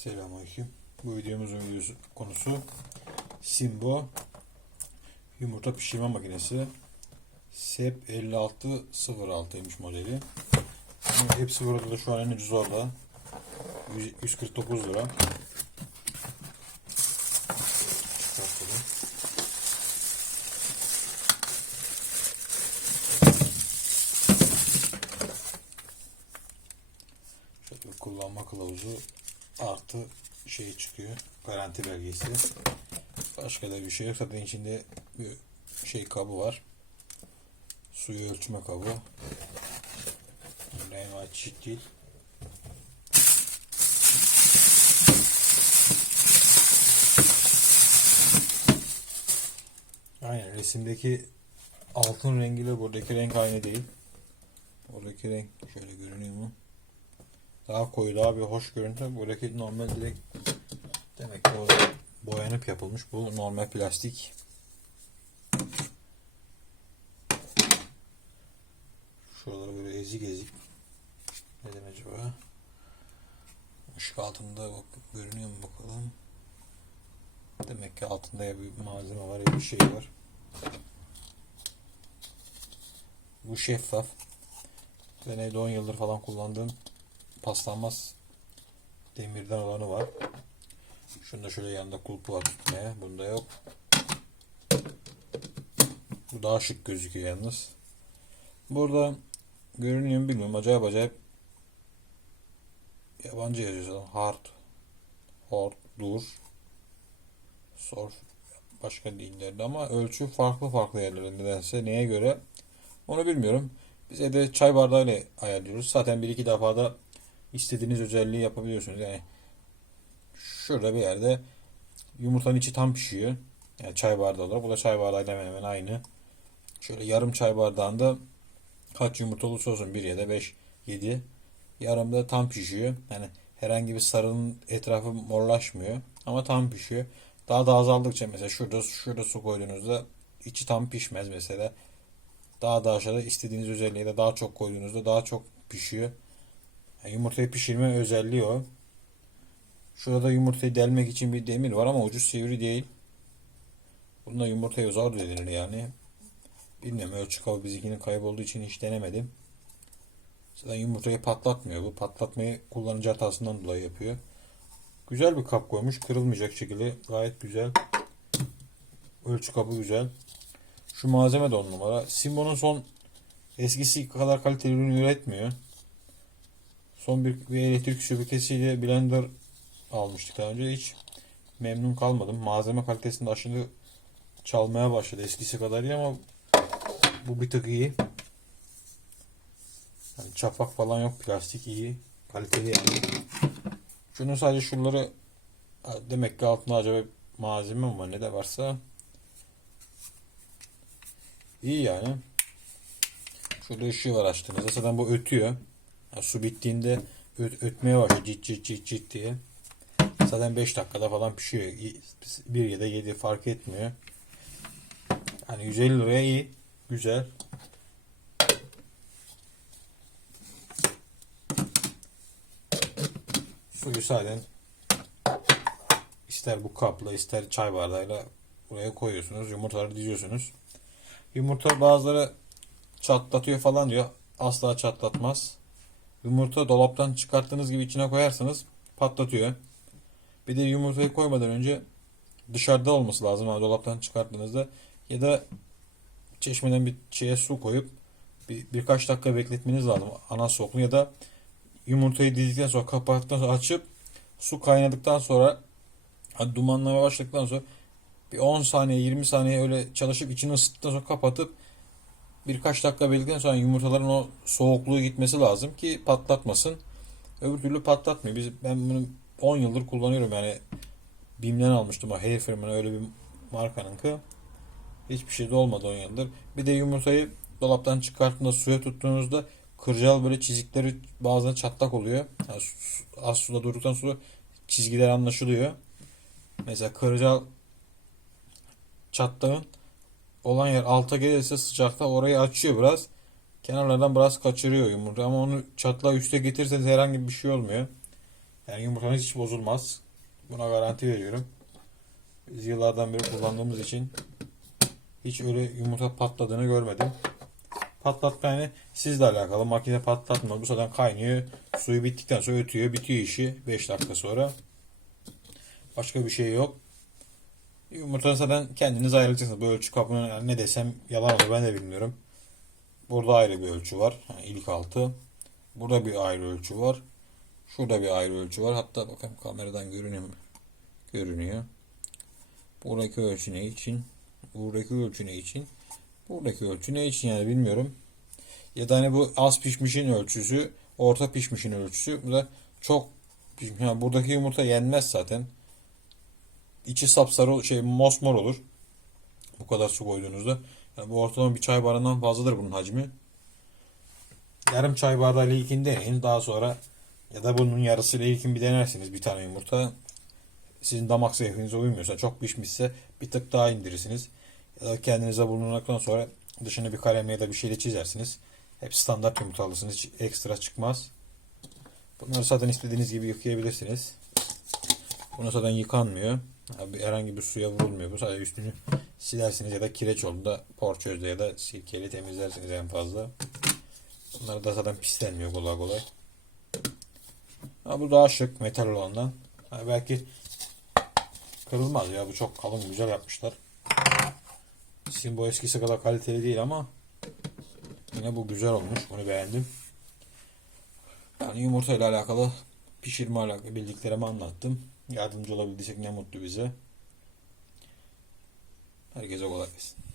Selamünaleyküm. Bu videomuzun konusu Simbo yumurta pişirme makinesi. SEP 5606'ymış modeli. Ama hepsi burada da şu an en ucuz orada. 100 149 lira. Şöyle kullanma kılavuzu artı şey çıkıyor. Garanti belgesi. Başka da bir şey yok. Zaten içinde bir şey kabı var. Suyu ölçme kabı. Reyma çift değil. Aynen resimdeki altın rengiyle buradaki renk aynı değil. Oradaki renk şöyle görünüyor mu? Daha koyu, daha bir hoş görüntü. Buradaki normal direkt demek ki o boyanıp yapılmış. Bu normal plastik. Şuraları böyle ezik ezik. Neden acaba? Işık altında bak, görünüyor mu bakalım. Demek ki altında ya bir malzeme var ya bir şey var. Bu şeffaf. Ben evde 10 yıldır falan kullandığım paslanmaz demirden olanı var. Şunda şöyle yanında kulpu var tutmaya. Bunda yok. Bu daha şık gözüküyor yalnız. Burada görünüyor mu bilmiyorum. Acayip acayip yabancı yazıyor. Hard, hard, dur, sor başka dillerde ama ölçü farklı farklı yerlerde nedense. Neye göre onu bilmiyorum. Biz evde çay bardağıyla ayarlıyoruz. Zaten bir iki defa da istediğiniz özelliği yapabiliyorsunuz. Yani şurada bir yerde yumurtanın içi tam pişiyor. Yani çay bardağı olarak. Bu da çay bardağıyla hemen hemen aynı. Şöyle yarım çay bardağında kaç yumurta olursa olsun 1 ya da 5, 7 yarımda tam pişiyor. Yani herhangi bir sarının etrafı morlaşmıyor. Ama tam pişiyor. Daha da azaldıkça mesela şurada şurada su koyduğunuzda içi tam pişmez mesela. Daha da aşağıda istediğiniz özelliği de daha çok koyduğunuzda daha çok pişiyor. Yumurtayı pişirme özelliği o. Şurada yumurtayı delmek için bir demir var ama ucu sivri değil. Bununla yumurtayı zor delinir yani. Bilmiyorum ölçü kabı bizimkinin kaybolduğu için hiç denemedim. Zaten yumurtayı patlatmıyor bu. Patlatmayı kullanıcı hatasından dolayı yapıyor. Güzel bir kap koymuş. Kırılmayacak şekilde. Gayet güzel. Ölçü kabı güzel. Şu malzeme de on numara. Simbo'nun son eskisi kadar kaliteli ürün üretmiyor. Son bir, elektrik süpürgesiyle blender almıştık daha önce. Hiç memnun kalmadım. Malzeme kalitesinde aşırı çalmaya başladı. Eskisi kadar iyi ama bu bir tık iyi. Yani çapak falan yok. Plastik iyi. Kaliteli yani. Şunun sadece şunları demek ki altında acaba malzeme mi var ne de varsa iyi yani. Şurada ışığı var açtığınızda. Zaten bu ötüyor. Yani su bittiğinde öt, ötmeye başlıyor cit cit cit cit diye. Zaten 5 dakikada falan pişiyor. 1 ya da 7 fark etmiyor. Hani 150 liraya iyi. Güzel. Suyu zaten ister bu kapla ister çay bardağıyla buraya koyuyorsunuz. Yumurtaları diziyorsunuz. Yumurta bazıları çatlatıyor falan diyor. Asla çatlatmaz. Yumurta dolaptan çıkarttığınız gibi içine koyarsanız patlatıyor. Bir de yumurtayı koymadan önce dışarıda olması lazım ama dolaptan çıkarttığınızda ya da çeşmeden bir şeye su koyup bir, birkaç dakika bekletmeniz lazım ana soğukluğu ya da yumurtayı dizdikten sonra kapattıktan sonra açıp su kaynadıktan sonra hani dumanlamaya başladıktan sonra bir 10 saniye 20 saniye öyle çalışıp içini ısıttıktan sonra kapatıp birkaç dakika bekledikten sonra yumurtaların o soğukluğu gitmesi lazım ki patlatmasın. Öbür türlü patlatmıyor. Biz, ben bunu 10 yıldır kullanıyorum yani BİM'den almıştım o Hey firmanın öyle bir markanın ki hiçbir şey de olmadı 10 yıldır. Bir de yumurtayı dolaptan çıkarttığında suya tuttuğunuzda kırcal böyle çizikleri bazen çatlak oluyor. Yani az suda durduktan sonra çizgiler anlaşılıyor. Mesela kırcal çatlağın olan yer alta gelirse sıcakta orayı açıyor biraz. Kenarlardan biraz kaçırıyor yumurta ama onu çatlağı üste getirirseniz herhangi bir şey olmuyor. Yani yumurtanız hiç bozulmaz. Buna garanti veriyorum. Biz yıllardan beri kullandığımız için hiç öyle yumurta patladığını görmedim. Patlatma yani sizle alakalı. Makine patlatmıyor. Bu zaten kaynıyor. Suyu bittikten sonra ötüyor. Bitiyor işi 5 dakika sonra. Başka bir şey yok. Yumurtanı zaten kendiniz ayarlayacaksınız. Bu ölçü kabını yani ne desem yalan olur ben de bilmiyorum. Burada ayrı bir ölçü var. Yani ilk altı. Burada bir ayrı ölçü var. Şurada bir ayrı ölçü var. Hatta bakın kameradan görünüyor mu? Görünüyor. Buradaki ölçü ne için? Buradaki ölçü ne için? Buradaki ölçü ne için yani bilmiyorum. Ya da hani bu az pişmişin ölçüsü, orta pişmişin ölçüsü. Bu da çok pişmiş. Yani buradaki yumurta yenmez zaten. İçi sapsarı şey mosmor olur. Bu kadar su koyduğunuzda. Yani bu ortalama bir çay bardağından fazladır bunun hacmi. Yarım çay bardağı ile ilkini deneyin. Daha sonra ya da bunun yarısıyla ilkin bir denersiniz bir tane yumurta. Sizin damak zevkinize uymuyorsa, çok pişmişse bir tık daha indirirsiniz. Ya da kendinize bulunduktan sonra dışını bir kalemle ya da bir şeyle çizersiniz. Hep standart yumurta alırsınız. Hiç ekstra çıkmaz. Bunları zaten istediğiniz gibi yıkayabilirsiniz. Bunu zaten yıkanmıyor. Abi herhangi bir suya vurulmuyor. Bu sadece üstünü silersiniz ya da kireç olduğunda porçözle ya da sirkeyle temizlersiniz en fazla. Bunlar da zaten pislenmiyor kolay kolay. Ha, bu daha şık metal olandan. Ha, belki kırılmaz ya bu çok kalın güzel yapmışlar. Simbo eskisi kadar kaliteli değil ama yine bu güzel olmuş. Bunu beğendim. Yani yumurta ile alakalı pişirme alakalı bildiklerimi anlattım. Yardımcı olabildiysek ne mutlu bize. Herkese kolay gelsin.